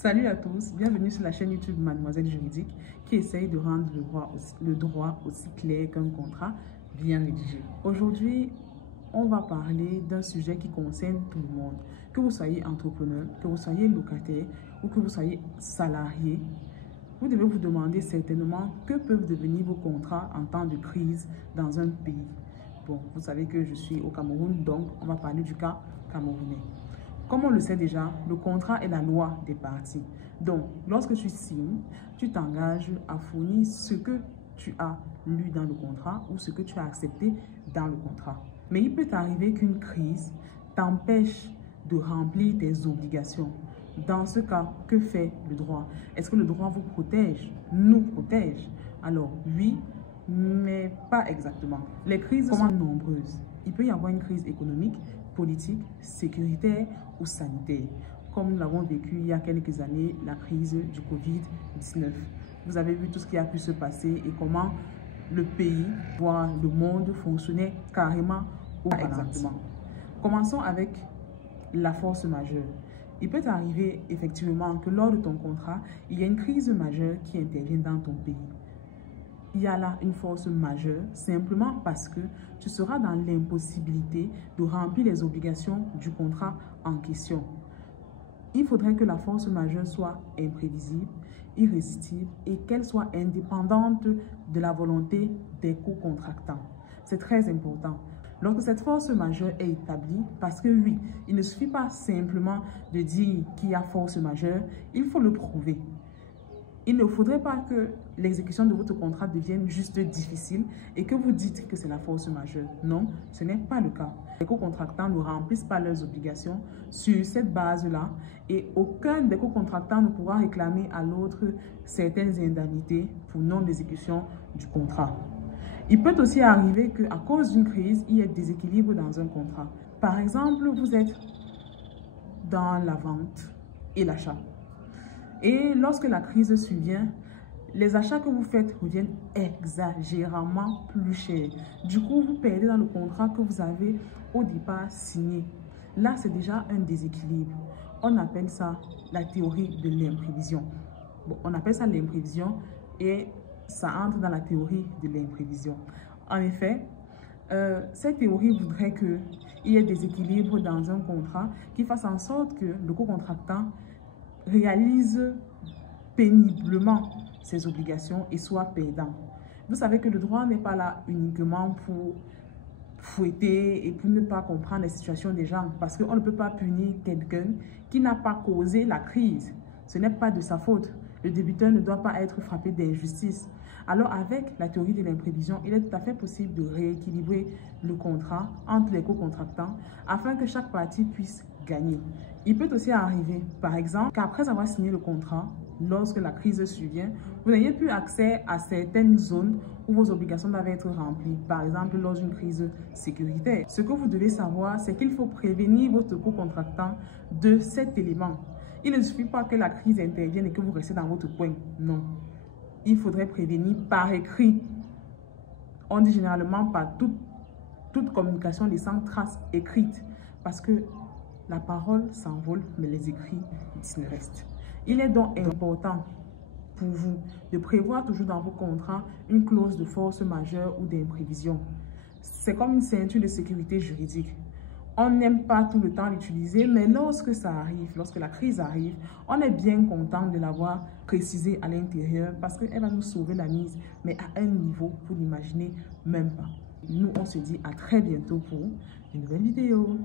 Salut à tous, bienvenue sur la chaîne YouTube Mademoiselle Juridique qui essaye de rendre le droit aussi clair qu'un contrat bien rédigé. Aujourd'hui, on va parler d'un sujet qui concerne tout le monde. Que vous soyez entrepreneur, que vous soyez locataire ou que vous soyez salarié, vous devez vous demander certainement que peuvent devenir vos contrats en temps de crise dans un pays. Bon, vous savez que je suis au Cameroun, donc on va parler du cas camerounais. Comme on le sait déjà, le contrat est la loi des parties. Donc, lorsque tu signes, tu t'engages à fournir ce que tu as lu dans le contrat ou ce que tu as accepté dans le contrat. Mais il peut t'arriver qu'une crise t'empêche de remplir tes obligations. Dans ce cas, que fait le droit? Est-ce que le droit vous protège, nous protège? Alors, oui, mais pas exactement. Les crises sont nombreuses. Il peut y avoir une crise économique, politique, sécuritaire ou sanitaire. Comme nous l'avons vécu il y a quelques années, la crise du Covid-19. Vous avez vu tout ce qui a pu se passer et comment le pays, voire le monde, fonctionnait carrément au ralenti. Exactement. Commençons avec la force majeure. Il peut arriver effectivement que lors de ton contrat, il y a une crise majeure qui intervient dans ton pays. Il y a là une force majeure simplement parce que tu seras dans l'impossibilité de remplir les obligations du contrat en question. Il faudrait que la force majeure soit imprévisible, irrésistible et qu'elle soit indépendante de la volonté des co-contractants. C'est très important. Lorsque cette force majeure est établie, parce que oui, il ne suffit pas simplement de dire qu'il y a force majeure, il faut le prouver. Il ne faudrait pas que l'exécution de votre contrat devienne juste difficile et que vous dites que c'est la force majeure. Non, ce n'est pas le cas. Les co-contractants ne remplissent pas leurs obligations sur cette base-là et aucun des co-contractants ne pourra réclamer à l'autre certaines indemnités pour non-exécution du contrat. Il peut aussi arriver qu'à cause d'une crise, il y ait déséquilibre dans un contrat. Par exemple, vous êtes dans la vente et l'achat. Et lorsque la crise survient, les achats que vous faites reviennent exagérément plus chers. Du coup, vous perdez dans le contrat que vous avez au départ signé. Là, c'est déjà un déséquilibre. On appelle ça la théorie de l'imprévision. Bon, on appelle ça l'imprévision et ça entre dans la théorie de l'imprévision. En effet, cette théorie voudrait qu'il y ait des équilibres dans un contrat qui fasse en sorte que le co-contractant réalise péniblement ses obligations et soit perdant. Vous savez que le droit n'est pas là uniquement pour fouetter et pour ne pas comprendre les situations des gens, parce qu'on ne peut pas punir quelqu'un qui n'a pas causé la crise. Ce n'est pas de sa faute. Le débiteur ne doit pas être frappé d'injustice. Alors avec la théorie de l'imprévision, il est tout à fait possible de rééquilibrer le contrat entre les co-contractants afin que chaque partie puisse gagner. Il peut aussi arriver, par exemple, qu'après avoir signé le contrat, lorsque la crise survient, vous n'ayez plus accès à certaines zones où vos obligations doivent être remplies. Par exemple, lors d'une crise sécuritaire. Ce que vous devez savoir, c'est qu'il faut prévenir votre co-contractant de cet élément. Il ne suffit pas que la crise intervienne et que vous restez dans votre coin. Non. Il faudrait prévenir par écrit. On dit généralement par toute communication laissant trace écrite. Parce que la parole s'envole, mais les écrits ne restent. Il est donc important pour vous de prévoir toujours dans vos contrats une clause de force majeure ou d'imprévision. C'est comme une ceinture de sécurité juridique. On n'aime pas tout le temps l'utiliser, mais lorsque ça arrive, lorsque la crise arrive, on est bien content de l'avoir précisé à l'intérieur parce qu'elle va nous sauver la mise, mais à un niveau, vous n'imaginez même pas. Nous, on se dit à très bientôt pour une nouvelle vidéo.